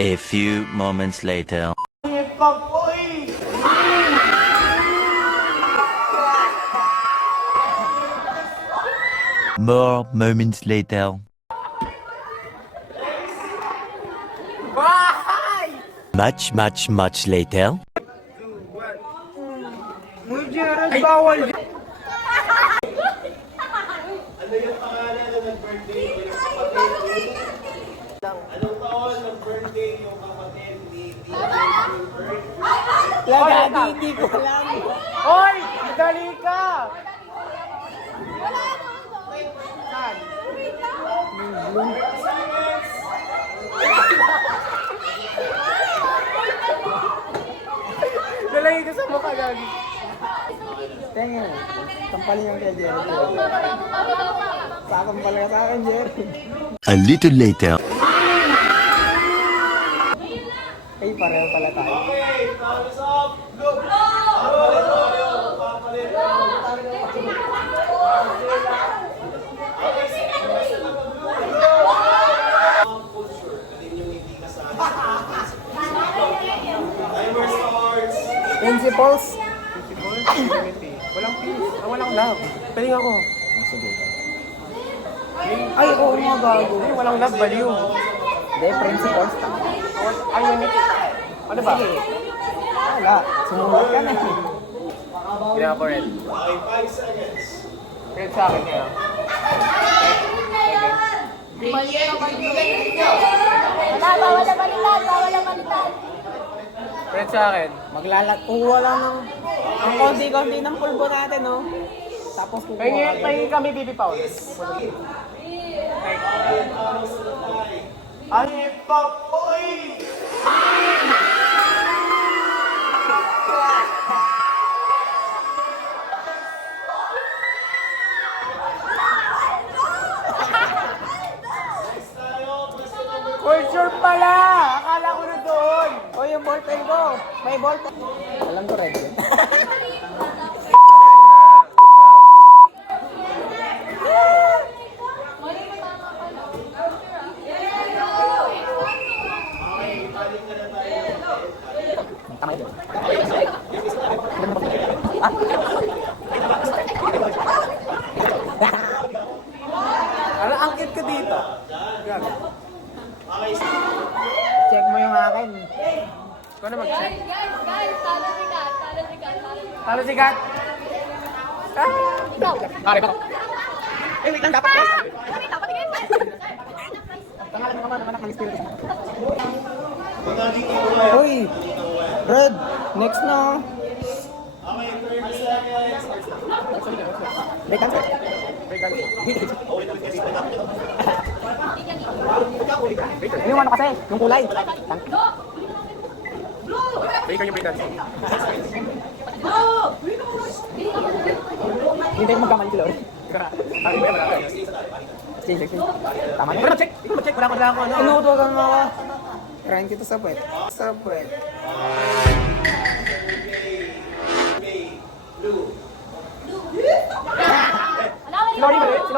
A few moments later. More moments later. Much later. Lagagi, hindi ko alam. Hoy! Dali ka! Dalagay ka sa mukha, Gagi. Tenga, tampalin yung kay Jerry. Sakampal ka sa akin, Jerry. A little later. Ay, pareho pala tayo. Principles? Walang peace. Walang love. Piling ako. Ay, oo nga gago. Ay, walang love, baliw. Hindi, principles. Ay, unity. Ano ba? Sige. Wala, sumulat ka na. Ginawa ko rin. Red sa akin kaya. Bawal na balitan. Red sa akin. Kuha lang ng... Ang konti-konti ng pulbo natin, no? Tapos kukuha ka. Pahingi kami, Bibi Paul. Ay, papoy! Culture pala! Akala ko na doon! O, yung ballpen ko. May ballpen. Alam ko red yun. Tama yun. Ano, angkit ka dito? Gabi. Check mo yung akin. Ikaw na mag-check. Guys, talo si Kat. Talo si Kat. Ikaw. Pare ba? Eh, wait lang, dapat. Pakita, patingin. Tangalan mo naman ng espiritu. Uy! Red! Next na! Break dance. Yung ano kasi, yung kulay. Breaker yung breakdance. Hindi ko magkamali si Lord. Sige. Tama na. Ikaw mag-check. Ikaw mag-check. Wala ko ano. Inuutogan mo ako. Trying kita sa puwet. Sa puwet. Si Lori mali. Wait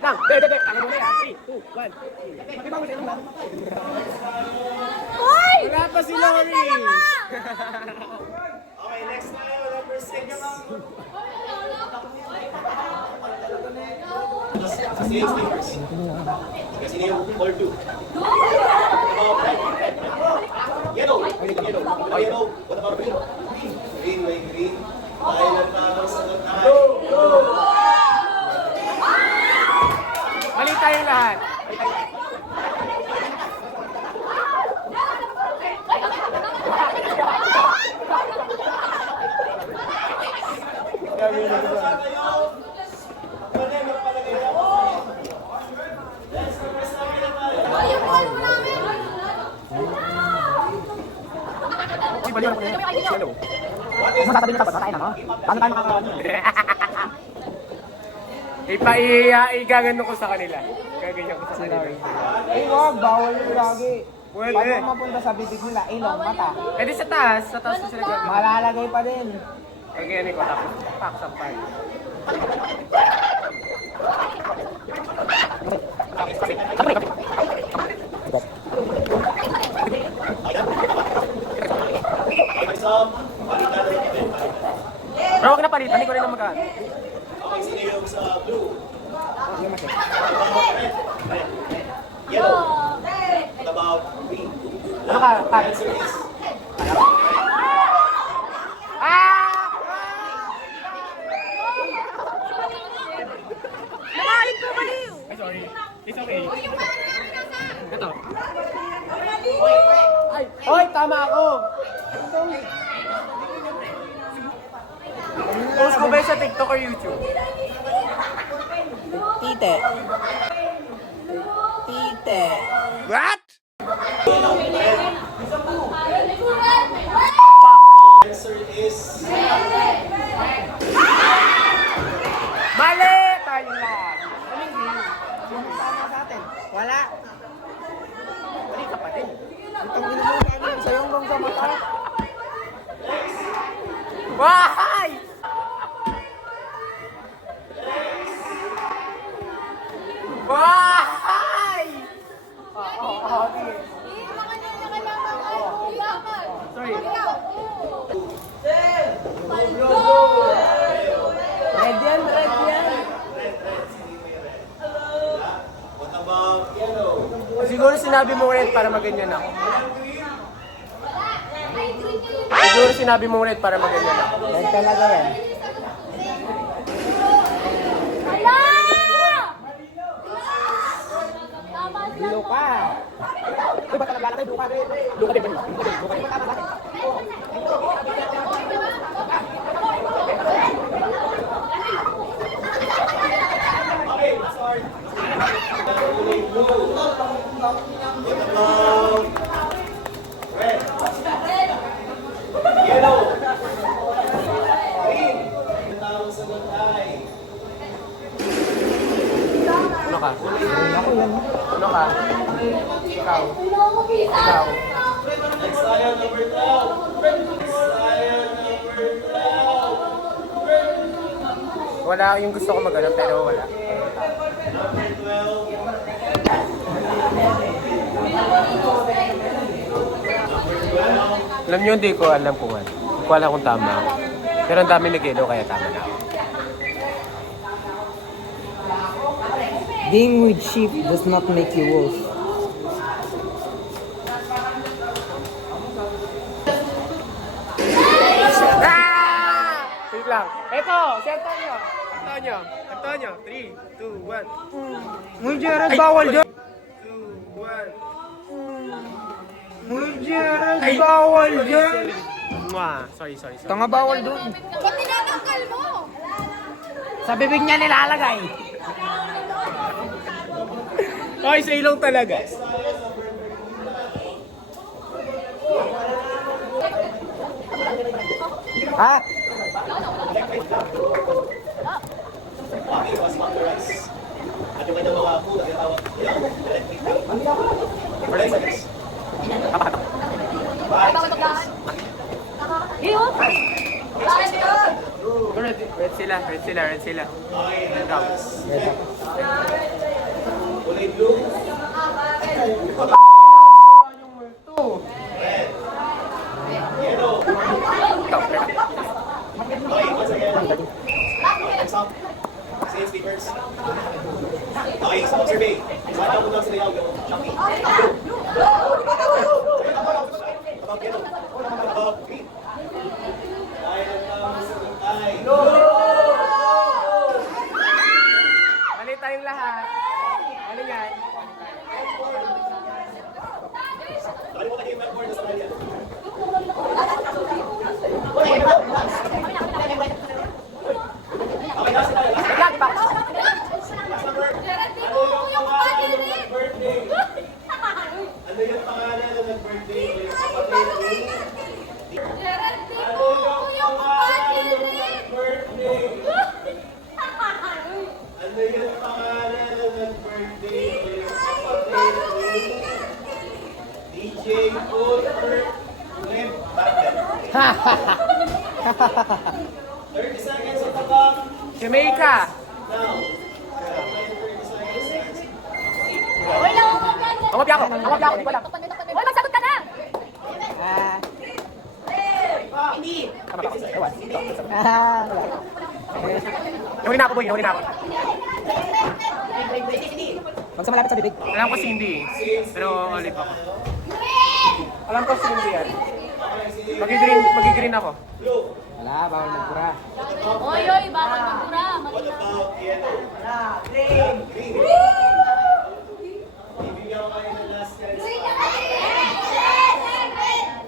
lang. Dede. Ano mo na yan? 3, 2, 1. Makibago sa inyo lang. Hoy! Wala pa si Lori. Okay, next tayo, number 6. Stay first. Kasi yung 4-2. Yellow. Yellow. What about green? Green, may green. Tayo lang tawag sa tayo. Mali tayong lahat. Yung ball mo namin. Hello. Masasabi niyo tapos, tayo na, no? Paano tayo makakaano? Igagano ko sa kanila. Gaganyan ko sa kanila. Eh, wag. Bawal yung lagi. Pwede. Pag mapunta sa bibig nila, ilong, mata. Eh di sa taas ko sila gagawin. Malalagay pa din. Gaganyan ko tapos pak sa pay. Kapit. one. Okay, sino yung sa blue? Red. Yellow. What about green? Ano ka? The answer is Nakalit ko baliw! Ay, sorry. It's okay. Ito. Ay, oy, tama ako. Post ko ba yun sa TikTok or YouTube? Tite. Tite. What? answer is Mali! Tayo lang. Tama sa atin. Wala. Mali ka pa din. Itong ginagawa namin sa yung sa mata. Why? Why? Sige. Sorry. Red yan, red yan. what about yellow? Siguro sinabi mo red para maganyan ako. Siguro sinabi mo red para maganyan ako. Red talaga yan. Hala! Blue ka. Uy, baka naglalakay, blue ka. Blue ka din. Blue ka din. Tama sa akin. Okay, start. Kulay blue. What about red? Yellow. Green. Ang tamang sagot ay Ano ka? Ako yan. Ano ka? Ikaw. Ikaw. next tayo, number 12. Next tayo, number 12. Wala yung gusto ko magano pero wala. Number 12. Alam nyo, hindi ko alam kung ano. Hindi ko alam kung tama ako. Pero ang dami nag-elo kaya tama na ako. Being with sheep does not make you wolf. Wait lang. Eto, si Antonio. Antonio. Antonio. 3, 2, 1. Uy, Jared, bawal dyan. 2, 1. Uy, Jared, bawal dyan. Sorry. Tanga, bawal doon. Ba't tinatanggal mo? Sa bibig niya nilalagay. Ay, sa ilong talaga. Ha? Okay, was factorize. At yung kanyang mga food, ang tawag Alright, seconds. Ay, bakit magdahan? Iyo? Bakit yun? Red sila. Okay, next. Kulay blue. Yellow. Okay, once again. Next up. Same speakers. Okay, so survey. So, ano mo lang sila yung Shopee. About yellow. About green. Dahil ang tamang sagot ay Mali tayong lahat. Mali yan. Nakalimutan niyo yung backboard na sa kanya. Okay, last tayo. Last number. Ano yung pangalan ng nag-birthday? Ano yung pangalan ng nag-birthday? Ano yung pangalan ng nag-birthday? DJ Colbert Flip Button. 30 seconds on the clock. Jamaica. Now. Uy, lang ako. Ang mabiyako. Hindi ko alam. Uy, magsagot ka na! Ah. Tama ba? Ewan. Ah. Nahuli na ako, boy. Nahuli na ako. Huwag sa malapit sa bibig. Alam ko Cindy eh. Pero ulit ako. Alam ko Cindy yan. Magigreen ako. Wala, bawal magpura. Oy, oy, bakit magpura? What about yellow? Green. Bibigyan ko kayo ng last 10 seconds.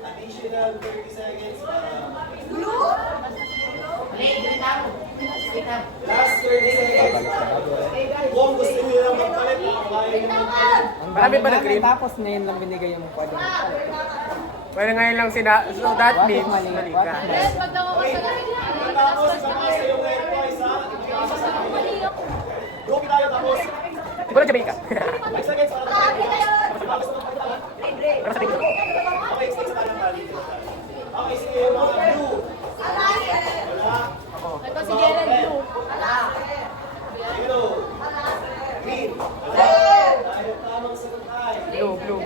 Additional 30 seconds para... Last 30 seconds. Kung gusto nyo lang magpalit, kaya nyo magpalit. Marami ba na green? Tapos ngayon lang binigay yung pwede mo. Pwede ngayon lang so that What if means, mali? mali What ka. if mali? Yes, pag nawawas sa namin. Tapos, ipapasa yung red boys, ha? Ipapasa sa akin. Mali ako. Group tayo tapos. Siguro Jamaica. 5 seconds para tayo. Tapos gusto mo tayo. Pero sa tingin ko. Okay, stay sa kanan tali. Okay, sige, mga blue. Wala. Ito si Jelen Blue. Yellow. Green. Wala. Dahil tamang sagot ay. Blue.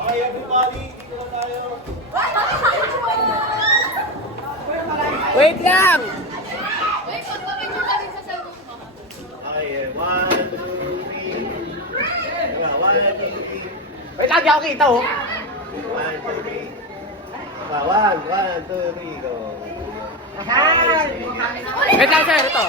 Okay, everybody, dito na tayo. Wait lang! Wait, pag-picture ka rin sa cellphone mo. Okay, 1, 2, 3. Yeah, 1, 2, 3. Wait lang, di ako kita oh. 1, 2, 3. 1, 2, 3, go. Wait lang sir, ito.